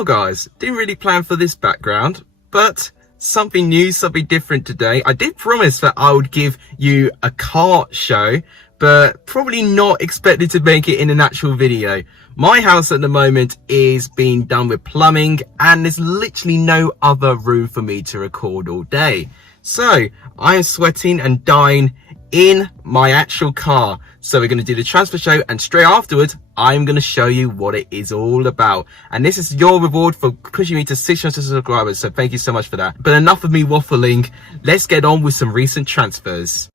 Well guys, didn't really plan for this background, but something new, something different today. I did promise that I would give you a car show, but probably not expected to make it in an actual video. My house at the moment is being done with plumbing and there's literally no other room for me to record all day. So I am sweating and dying in my actual car. So we're going to do the transfer show, and straight afterwards I'm going to show you what it is all about. And this is your reward for pushing me to 600 subscribers, so thank you so much for that. But enough of me waffling, let's get on with some recent transfers.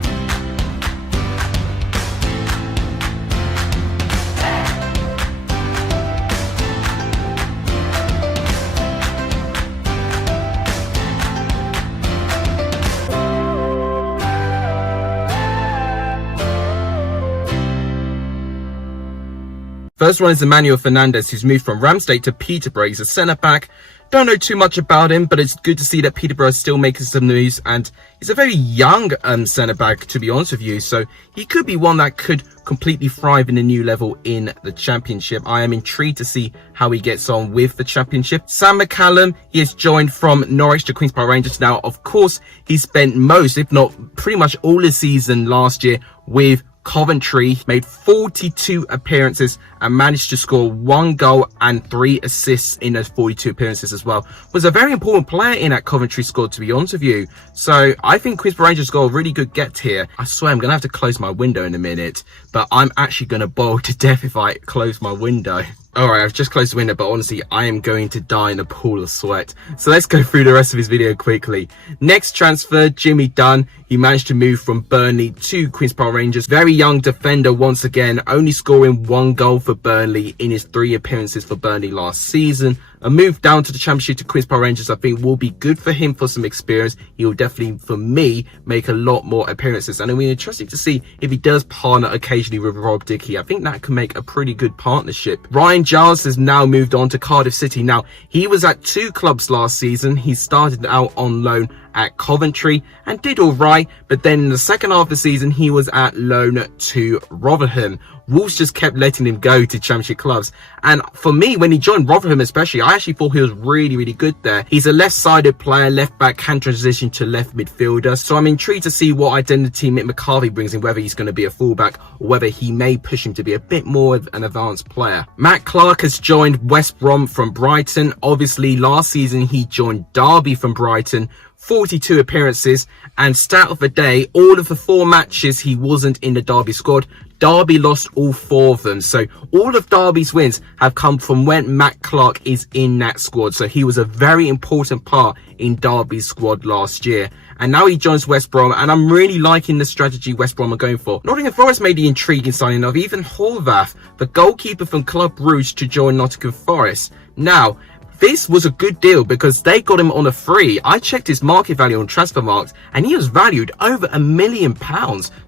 First one is Emmanuel Fernandez, who's moved from Ramsgate to Peterborough. He's a centre-back. Don't know too much about him, but it's good to see that Peterborough is still making some news. And he's a very young centre-back, to be honest with you. So he could be one that could completely thrive in a new level in the Championship. I am intrigued to see how he gets on with the Championship. Sam McCallum, he has joined from Norwich to Queen's Park Rangers. Now, of course, he spent most, if not pretty much all the season last year with Coventry, made 42 appearances and managed to score 1 goal and 3 assists in those 42 appearances as well. Was a very important player in that Coventry squad, to be honest with you. So I think Queen's Park Rangers got a really good get here. I swear I'm going to have to close my window in a minute, but I'm actually going to boil to death if I close my window. Alright, I've just closed the window, but honestly, I am going to die in a pool of sweat. So let's go through the rest of his video quickly. Next transfer, Jimmy Dunn. He managed to move from Burnley to Queen's Park Rangers. Very young defender once again, only scoring 1 goal for Burnley in his 3 appearances for Burnley last season. A move down to the Championship to Queen's Park Rangers, I think, will be good for him for some experience. He will definitely, for me, make a lot more appearances. And it'll be interesting to see if he does partner occasionally with Rob Dickie. I think that can make a pretty good partnership. Ryan Giles has now moved on to Cardiff City. Now, he was at 2 clubs last season. He started out on loan at Coventry and did all right, but then in the second half of the season he was at loan to Rotherham. Wolves just kept letting him go to Championship clubs, and for me, when he joined Rotherham especially, I actually thought he was really good there. He's a left-sided player, left back, can transition to left midfielder, so I'm intrigued to see what identity Mick McCarthy brings in, whether he's going to be a fullback or whether he may push him to be a bit more of an advanced player. Matt Clark has joined West Brom from Brighton. Obviously last season he joined Derby from Brighton, 42 appearances, and stat of the day, all of the 4 matches he wasn't in the Derby squad, Derby lost all 4 of them. So all of Derby's wins have come from when Matt Clark is in that squad. So he was a very important part in Derby's squad last year. And now he joins West Brom, and I'm really liking the strategy West Brom are going for. Nottingham Forest made the intriguing signing of Ethan Horvath, the goalkeeper from Club Brugge, to join Nottingham Forest. Now, this was a good deal because they got him on a free. I checked his market value on Transfermarkt and he was valued over £1 million.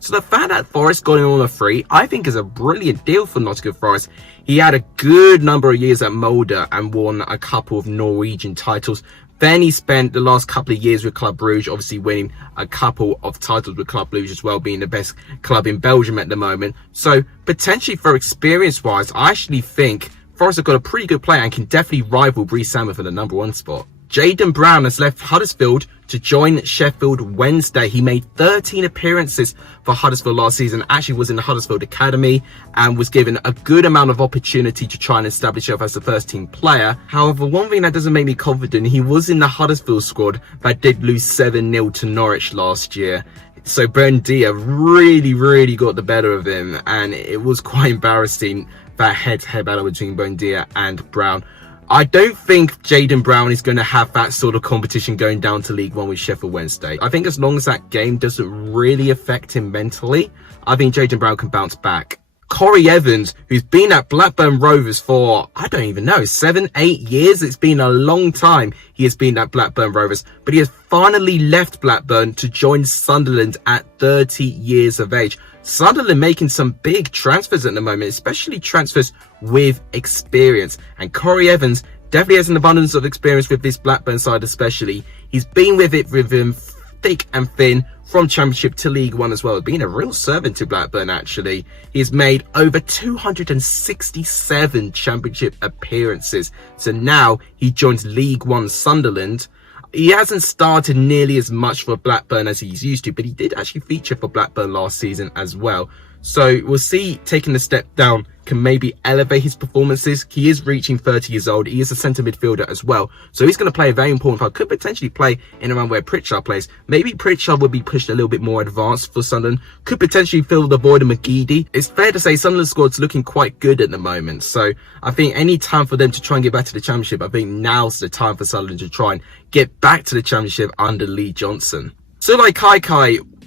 So the fact that Forest got him on a free, I think, is a brilliant deal for Nottingham Forest. He had a good number of years at Molde and won a couple of Norwegian titles. Then he spent the last couple of years with Club Brugge, obviously winning a couple of titles with Club Brugge as well, being the best club in Belgium at the moment. So potentially for experience-wise, I actually think Forest have got a pretty good player and can definitely rival Breeze Salmon for the #1 spot. Jayden Brown has left Huddersfield to join Sheffield Wednesday. He made 13 appearances for Huddersfield last season, actually was in the Huddersfield Academy and was given a good amount of opportunity to try and establish himself as a first team player. However, one thing that doesn't make me confident, he was in the Huddersfield squad that did lose 7-0 to Norwich last year. So BenHD really got the better of him, and it was quite embarrassing, that head-to-head battle between BenHD and Brown. I don't think Jayden Brown is going to have that sort of competition going down to League One with Sheffield Wednesday. I think as long as that game doesn't really affect him mentally, I think Jayden Brown can bounce back. Corey Evans, who's been at Blackburn Rovers for, I don't even know, 7-8 years. It's been a long time he has been at Blackburn Rovers, but he has finally left Blackburn to join Sunderland at 30 years of age. Sunderland making some big transfers at the moment, especially transfers with experience. And Corey Evans definitely has an abundance of experience with this Blackburn side especially. He's been with him thick and thin from Championship to League One as well, being a real servant to Blackburn actually. He's made over 267 Championship appearances, so now he joins League One Sunderland. He hasn't started nearly as much for Blackburn as he's used to, but he did actually feature for Blackburn last season as well. So we'll see, taking a step down can maybe elevate his performances. He is reaching 30 years old. He is a centre midfielder as well. So he's going to play a very important part. Could potentially play in around where Pritchard plays. Maybe Pritchard would be pushed a little bit more advanced for Sunderland. Could potentially fill the void of McGeady. It's fair to say Sunderland's squad's looking quite good at the moment. So I think any time for them to try and get back to the Championship, I think now's the time for Sunderland to try and get back to the Championship under Lee Johnson. So like Kai,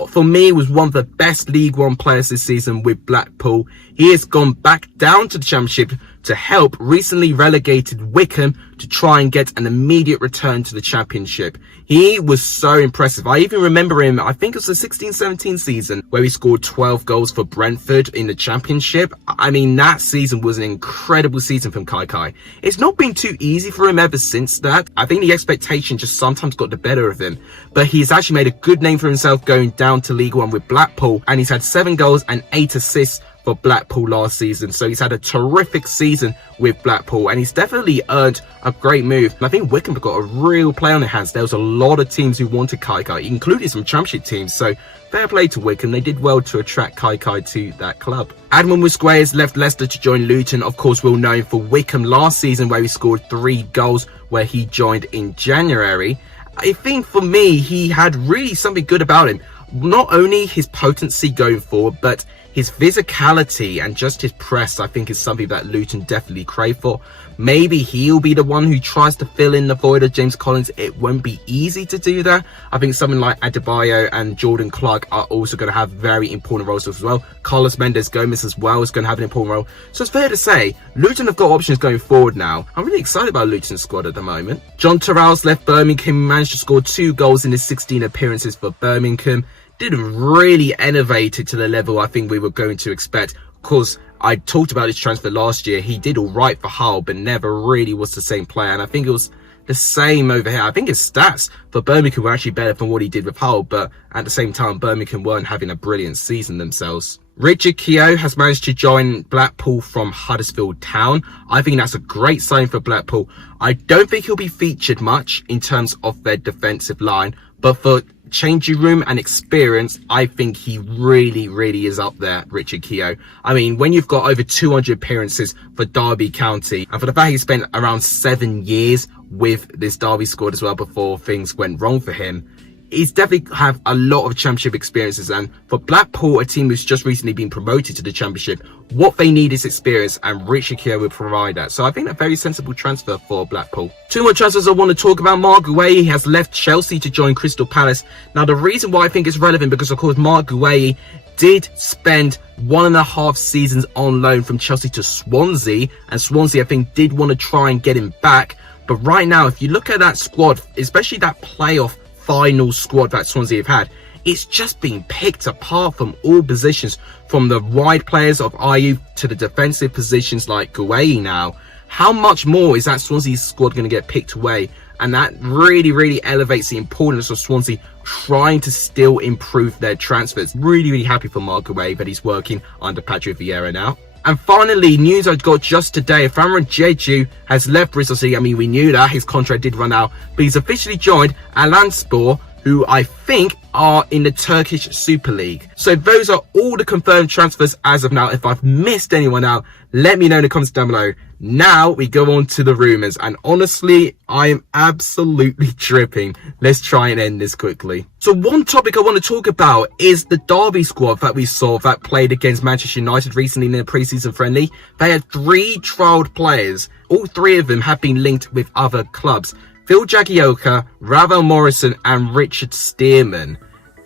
for me, was one of the best League One players this season with Blackpool. He has gone back down to the Championship to help recently relegated Wycombe to try and get an immediate return to the Championship. He was so impressive. I even remember him, I think it was the 16-17 season, where he scored 12 goals for Brentford in the Championship. I mean, that season was an incredible season from Kai. It's not been too easy for him ever since that. I think the expectation just sometimes got the better of him. But he's actually made a good name for himself going down to League One with Blackpool, and he's had 7 goals and 8 assists for Blackpool last season. So he's had a terrific season with Blackpool, and he's definitely earned a great move. And I think Wycombe have got a real play on their hands. There was a lot of teams who wanted Kai, including some Championship teams. So fair play to Wycombe. They did well to attract Kai to that club. Admiral Musquet has left Leicester to join Luton. Of course, well known for Wycombe last season, where he scored 3 goals, where he joined in January. I think for me, he had really something good about him. Not only his potency going forward, but his physicality and just his press, I think, is something that Luton definitely crave for. Maybe he'll be the one who tries to fill in the void of James Collins. It won't be easy to do that. I think someone like Adebayo and Jordan Clark are also going to have very important roles as well. Carlos Mendes-Gomez as well is going to have an important role. So it's fair to say, Luton have got options going forward now. I'm really excited about Luton's squad at the moment. John Terrell's left Birmingham, managed to score 2 goals in his 16 appearances for Birmingham. Didn't really elevate it to the level I think we were going to expect. Of course, I talked about his transfer last year. He did all right for Hull, but never really was the same player. And I think it was the same over here. I think his stats for Birmingham were actually better than what he did with Hull, but at the same time, Birmingham weren't having a brilliant season themselves. Richard Keogh has managed to join Blackpool from Huddersfield Town. I think that's a great sign for Blackpool. I don't think he'll be featured much in terms of their defensive line, but for changing room and experience, I think he really is up there, Richard Keogh. I mean, when you've got over 200 appearances for Derby County, and for the fact he spent around 7 years with this Derby squad as well before things went wrong for him, he's definitely have a lot of Championship experiences. And for Blackpool, a team who's just recently been promoted to the Championship, what they need is experience, and Richard Keogh will provide that. So I think a very sensible transfer for Blackpool. 2 more transfers I want to talk about. Marc Guehi has left Chelsea to join Crystal Palace. Now, the reason why I think it's relevant, because of course Marc Guehi did spend 1.5 seasons on loan from Chelsea to Swansea, and Swansea I think did want to try and get him back. But right now, if you look at that squad, especially that playoff final squad that Swansea have had, it's just been picked apart from all positions, from the wide players of Ayew to the defensive positions like Guehi now. How much more is that Swansea squad going to get picked away? And that really elevates the importance of Swansea trying to still improve their transfers. Really happy for Marc Guehi that he's working under Patrick Vieira now. And finally, news I got just today, Famara Jeju has left Bristol City. I mean, we knew that his contract did run out, but he's officially joined Alanspor, who I think are in the Turkish Super League. So those are all the confirmed transfers as of now. If I've missed anyone out, let me know in the comments down below. Now we go on to the rumours, and honestly, I am absolutely dripping. Let's try and end this quickly. So one topic I want to talk about is the Derby squad that we saw that played against Manchester United recently in their pre-season friendly. They had 3 trialled players. All 3 of them have been linked with other clubs. Phil Jagielka, Ravel Morrison and Richard Stearman.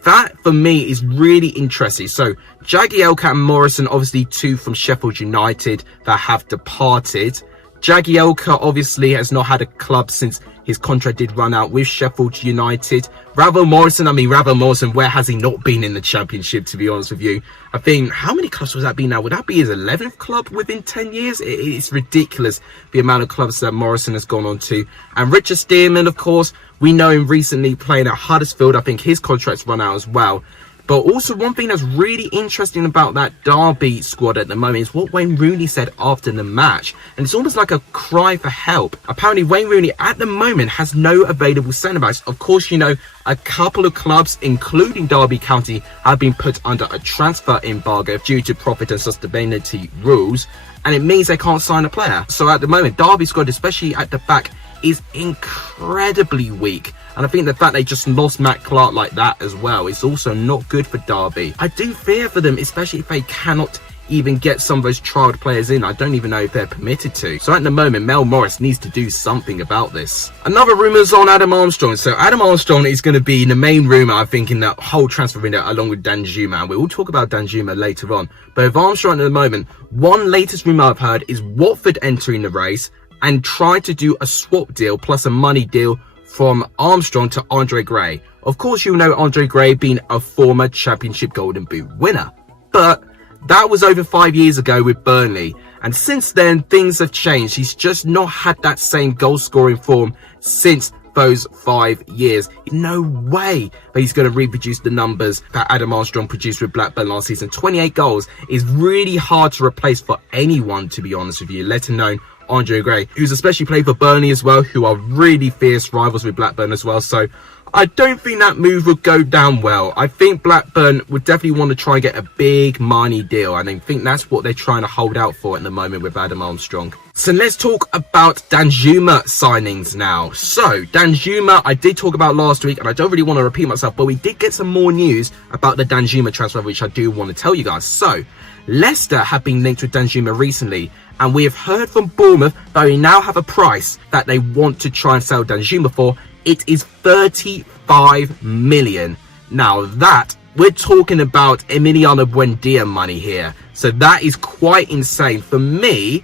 That for me is really interesting. So Jagielka and Morrison, obviously 2 from Sheffield United that have departed. Jagielka obviously has not had a club since his contract did run out with Sheffield United. Ravel Morrison, where has he not been in the Championship, to be honest with you? I think, how many clubs would that be now? Would that be his 11th club within 10 years? It's ridiculous, the amount of clubs that Morrison has gone on to. And Richard Stearman, of course, we know him recently playing at Huddersfield. I think his contract's run out as well. But also, one thing that's really interesting about that Derby squad at the moment is what Wayne Rooney said after the match. And it's almost like a cry for help. Apparently, Wayne Rooney at the moment has no available centre-backs. Of course, you know, a couple of clubs, including Derby County, have been put under a transfer embargo due to profit and sustainability rules. And it means they can't sign a player. So at the moment, Derby squad, especially at the back, is incredibly weak. And I think the fact they just lost Matt Clark like that as well is also not good for Derby. I do fear for them, especially if they cannot even get some of those trialled players in. I don't even know if they're permitted to. So at the moment, Mel Morris needs to do something about this. Another rumour's on Adam Armstrong. So Adam Armstrong is going to be the main rumour, I think, in that whole transfer window, along with Danjuma. And we will talk about Danjuma later on. But with Armstrong at the moment, one latest rumour I've heard is Watford entering the race and trying to do a swap deal plus a money deal from Armstrong to Andre Gray. Of course, you know Andre Gray being a former Championship Golden Boot winner, but that was over 5 years ago with Burnley. And since then, things have changed. He's just not had that same goal scoring form since those 5 years. No way that he's going to reproduce the numbers that Adam Armstrong produced with Blackburn last season. 28 goals is really hard to replace for anyone, to be honest with you, let alone Andre Gray, who's especially played for Burnley as well, who are really fierce rivals with Blackburn as well. So I don't think that move would go down well. I think Blackburn would definitely want to try and get a big money deal, and I think that's what they're trying to hold out for at the moment with Adam Armstrong. So let's talk about Danjuma signings now. So Danjuma, I did talk about last week, and I don't really want to repeat myself, but we did get some more news about the Danjuma transfer, which I do want to tell you guys. So Leicester have been linked with Danjuma recently, and we have heard from Bournemouth that we now have a price that they want to try and sell Danjuma for. It is 35 million. Now that, we're talking about Emiliano Buendia money here. So that is quite insane. For me,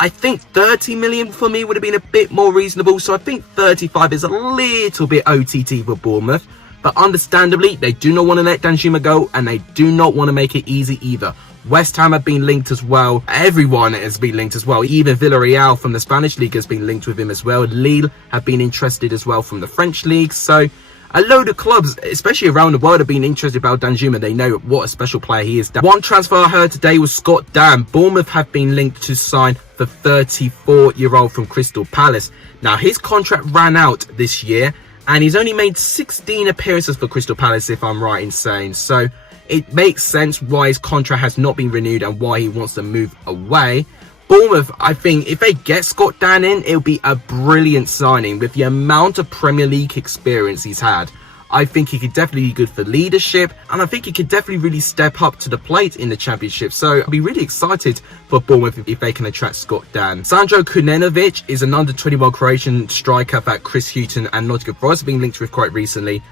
I think 30 million for me would have been a bit more reasonable. So I think 35 is a little bit OTT for Bournemouth. But understandably, they do not want to let Danjuma go, and they do not want to make it easy either. West Ham have been linked as well. Everyone has been linked as well. Even Villarreal from the Spanish league has been linked with him as well. Lille have been interested as well from the French league. So a load of clubs, especially around the world, have been interested about Danjuma. They know what a special player he is. One transfer I heard today was Scott Dann. Bournemouth have been linked to sign the 34-year-old from Crystal Palace. Now, his contract ran out this year, and he's only made 16 appearances for Crystal Palace, if I'm right in saying. So it makes sense why his contract has not been renewed and why he wants to move away. Bournemouth, I think if they get Scott Dann in, it'll be a brilliant signing. With the amount of Premier League experience he's had, I think he could definitely be good for leadership, and I think he could definitely really step up to the plate in the Championship. So I'll be really excited for Bournemouth if they can attract Scott Dann. Sandro Kunenovic is an under-21 Croatian striker that Chris Hughton and Nottingham Forest have been linked with quite recently.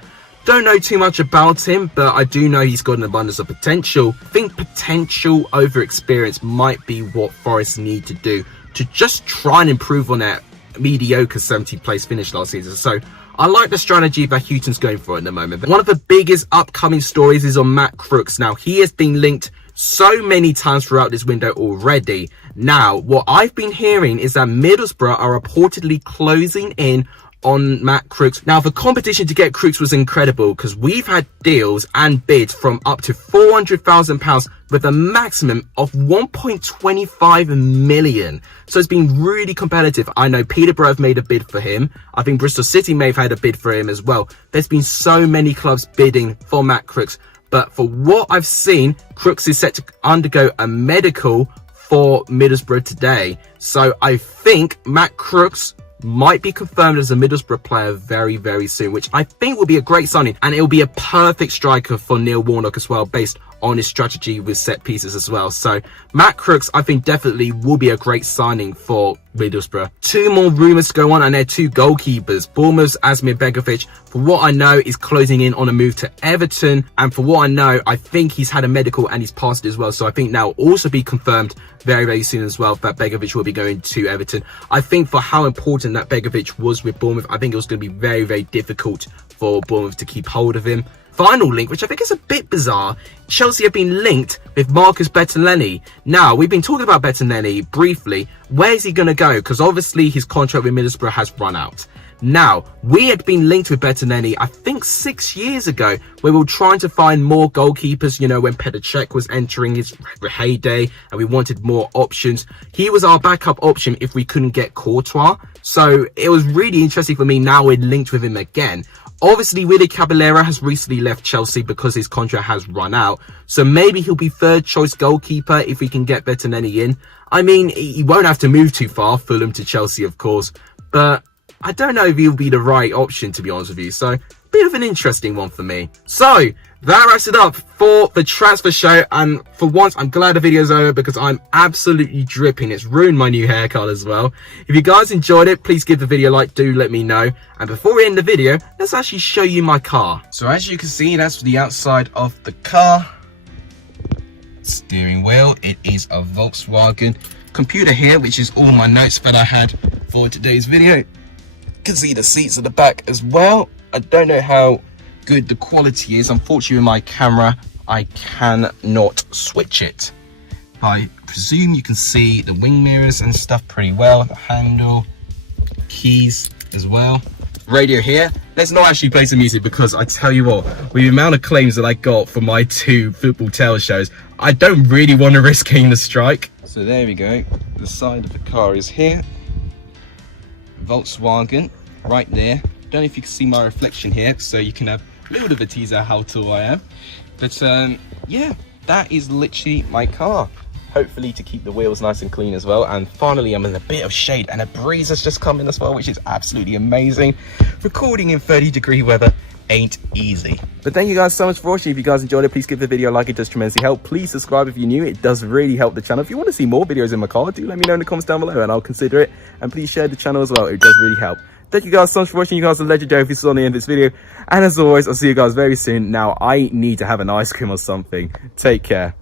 Don't know too much about him, but I do know he's got an abundance of potential. I think potential over experience might be what Forest need to do to just try and improve on that mediocre 17th place finish last season. So I like the strategy that Hughton's going for at the moment. One of the biggest upcoming stories is on Matt Crooks. Now, he has been linked so many times throughout this window already. Now, what I've been hearing is that Middlesbrough are reportedly closing in on Matt Crooks. Now, the competition to get Crooks was incredible because we've had deals and bids from up to £400,000 with a maximum of 1.25 million. So it's been really competitive. I know Peterborough have made a bid for him. I think Bristol City may have had a bid for him as well. There's been so many clubs bidding for Matt Crooks. But for what I've seen, Crooks is set to undergo a medical for Middlesbrough today. So I think Matt Crooks might be confirmed as a Middlesbrough player very, very soon, which I think will be a great signing, and it'll be a perfect striker for Neil Warnock as well, based on his strategy with set pieces as well. So Matt Crooks, I think, definitely will be a great signing for Middlesbrough. Two more rumours to go on, and they're two goalkeepers. Bournemouth's Asmir Begovic, for what I know, is closing in on a move to Everton, and for what I know, I think he's had a medical and he's passed it as well. So I think that will also be confirmed very, very soon as well, that Begovic will be going to Everton. I think for how important that Begovic was with Bournemouth, I think it was going to be very, very difficult for Bournemouth to keep hold of him. Final link, which I think is a bit bizarre. Chelsea have been linked with Marcus Bettinelli. Now, we've been talking about Bettinelli briefly. Where is he going to go? Because obviously his contract with Middlesbrough has run out. Now, we had been linked with Bettinelli, I think 6 years ago, where we were trying to find more goalkeepers, you know, when Petr Cech was entering his heyday and we wanted more options. He was our backup option if we couldn't get Courtois. So it was really interesting for me. Now we're linked with him again. Obviously, Willy Caballero has recently left Chelsea because his contract has run out. So maybe he'll be third choice goalkeeper if we can get Bettinelli in. I mean, he won't have to move too far, Fulham to Chelsea, of course. But I don't know if he'll be the right option, to be honest with you. So, bit of an interesting one for me. So, that wraps it up for the transfer show. And for once, I'm glad the video's over because I'm absolutely dripping. It's ruined my new haircut as well. If you guys enjoyed it, please give the video a like. Do let me know. And before we end the video, let's actually show you my car. So, as you can see, that's the outside of the car. Steering wheel. It is a Volkswagen. Computer here, which is all my notes that I had for today's video. Can see the seats at the back as well. I don't know how good the quality is. Unfortunately, with my camera, I cannot switch it. I presume you can see the wing mirrors and stuff pretty well. The handle, keys as well. Radio here. Let's not actually play some music because I tell you what, with the amount of claims that I got for my 2 football tale shows, I don't really want to risk getting the strike. So there we go. The side of the car is here. Volkswagen right there. Don't know if you can see my reflection here, so you can have a little bit of a teaser how tall I am. But yeah, that is literally my car. Hopefully to keep the wheels nice and clean as well. And finally, I'm in a bit of shade and a breeze has just come in as well, which is absolutely amazing. Recording in 30-degree weather ain't easy. But thank you guys so much for watching. If you guys enjoyed it, please give the video a like. It does tremendously help. Please subscribe if you're new. It does really help the channel. If you want to see more videos in my car, do let me know in the comments down below and I'll consider it. And please share the channel as well. It does really help. Thank you guys so much for watching. You guys are legendary if you saw the end of this video. And as always, I'll see you guys very soon. Now, I need to have an ice cream or something. Take care.